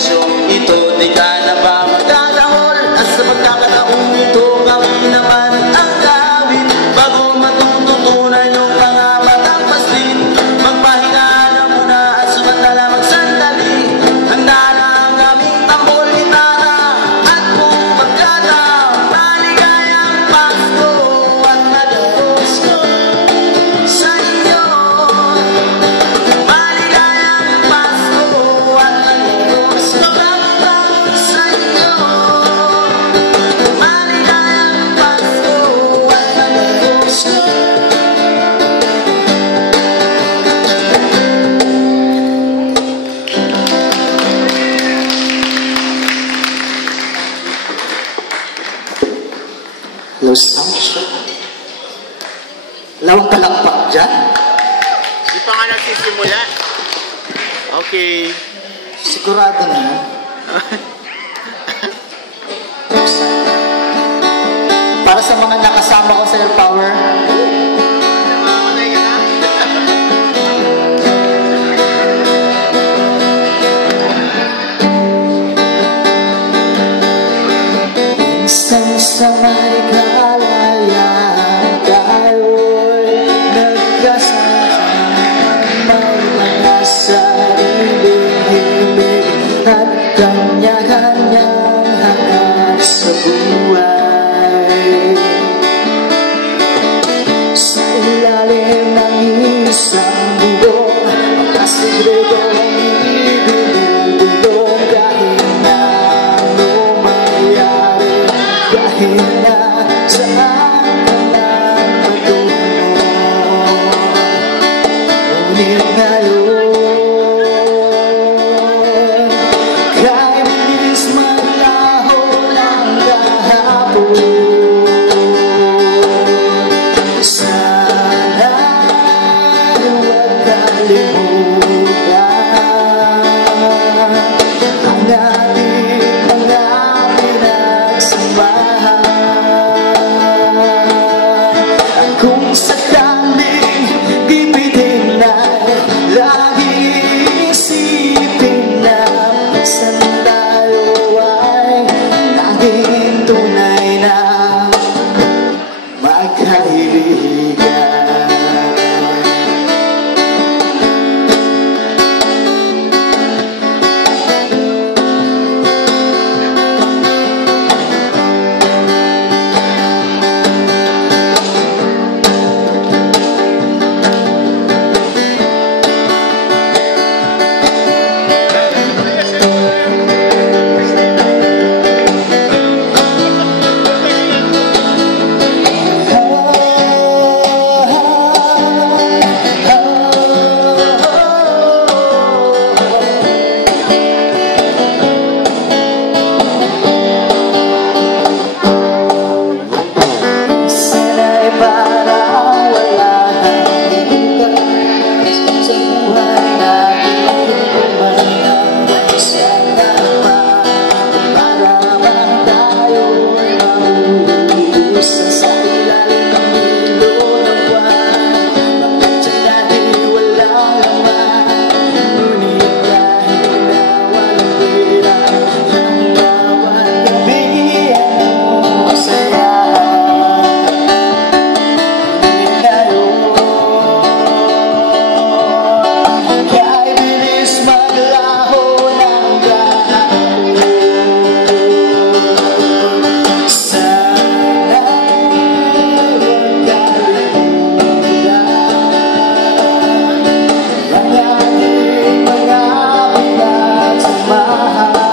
sitwasyong ito, di ka na ba magkakahol? At sa pagkakataong ito, kami naman ang gawin bago matututunan yung mga matang paslin. Magpahinga na muna at sumantala magsandali. Handa na ang aming tambol, gitara at buong barkada. Maligayang Pasko at Maligos ko sa inyo. Maligayang Pasko at Maligos ko sa inyo. Maligayang Pasko at Maligos ko. Hello, sound. Lawang palakpak dyan. Di pa nga nagsisimula. Okay. Sigurado na. Para sa mga nakasama ko sa Air Power, Mamamatay ka na? minsan sa may kalayaan tayo'y nagkasama. May mga sariling himig at kanya-kanyang hanap sa buhay. Sa ilalim ng isang buo, magkasigretong ibinubulong kahit na ano mangyari, kahit na saan ka man patungo. Ngunit ngayon, kahit bilis maglaho ng kahapon, sana huwag kalimutan ang ating mga pinagsamahan. At kung sakaling bibitin ay laging isipin na minsan tayo ay laging tunay na magkaibigan. Sana'y parang wala nang bukas sa buhay natin. Umanang isang naman para bang tayo'y mahuhusan sa ilalim ng hilo ng buwan. Bakit dyan natin walang laman? Ngunit dahil na walang pera, ang bawat gabi ang masaya. Kahit bilis maglaho ng kahapon, sana huwag kalimutan ang ating mga pinagsamahan.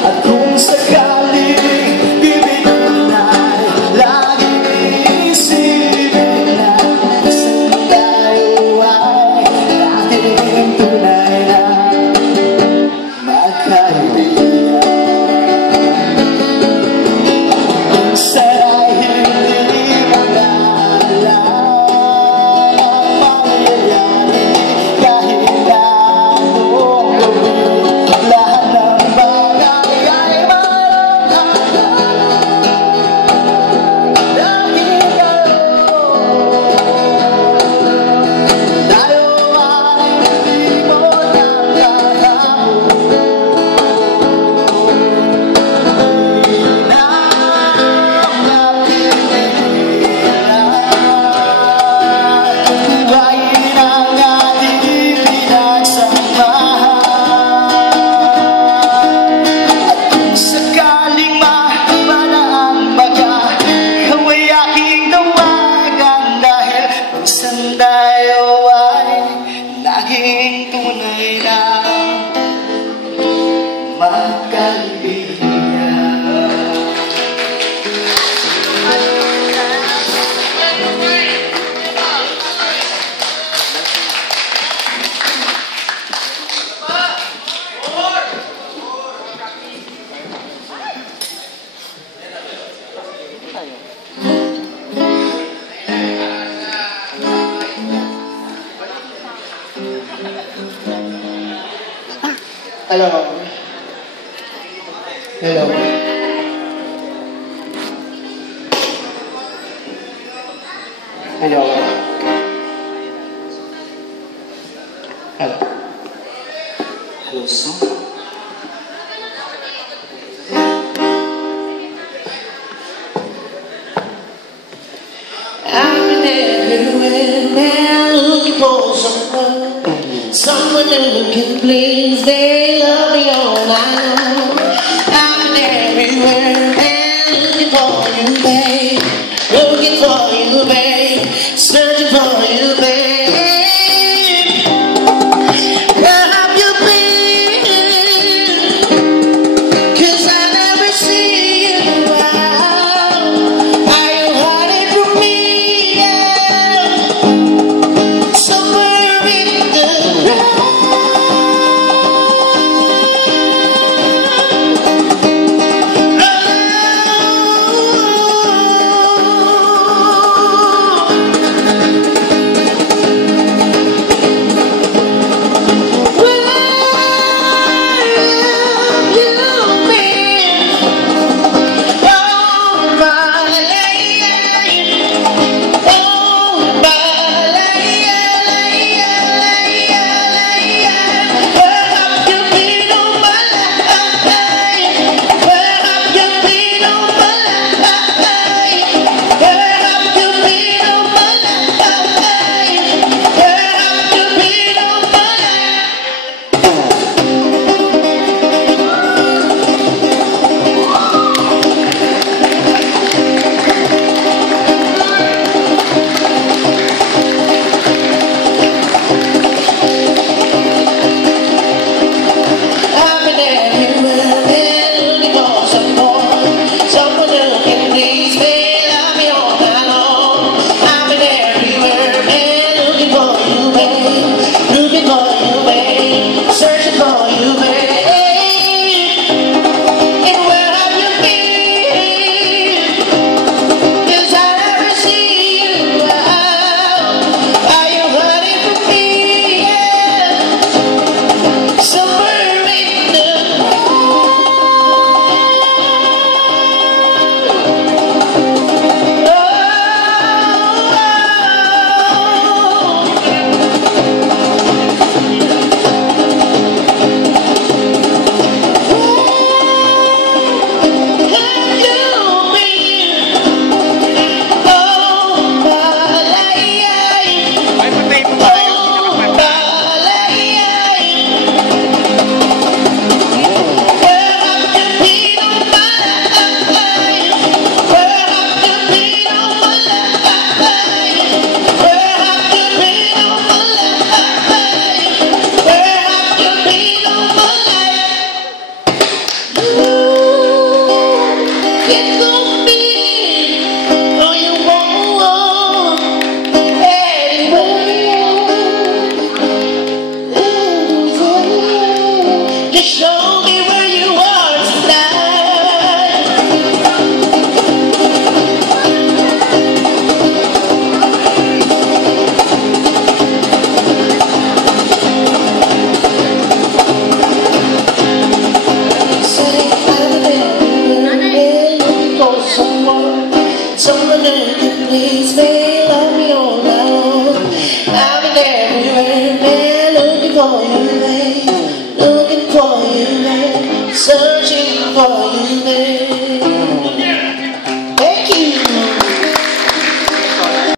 At kung sakaling bibigyan ay laging isipin na minsan tayo ay laging tunay na magkaibigan. Minsan ay hindi mo na alam ang mangyayari kahit na anong gawin. Lahat ng bagay ay maranghalan dahil tayo ay hindi mo laging tunay na magkaibigan. Hello. Hello. Hello. Hello. Hello, sir. I've been everywhere now looking for someone who can please. They love me all night long. I've been everywhere now looking for you, babe. Looking for you, babe. Searching for you, babe. Where have you been? 'Cause I never see you around. Are you hiding from me? Somewhere in the crowd. Show me where you are tonight. Say I'm there looking for someone who can please me, love me all night long. I'm everywhere, man, looking for you, babe. Looking for you, man. Searching for you, babe.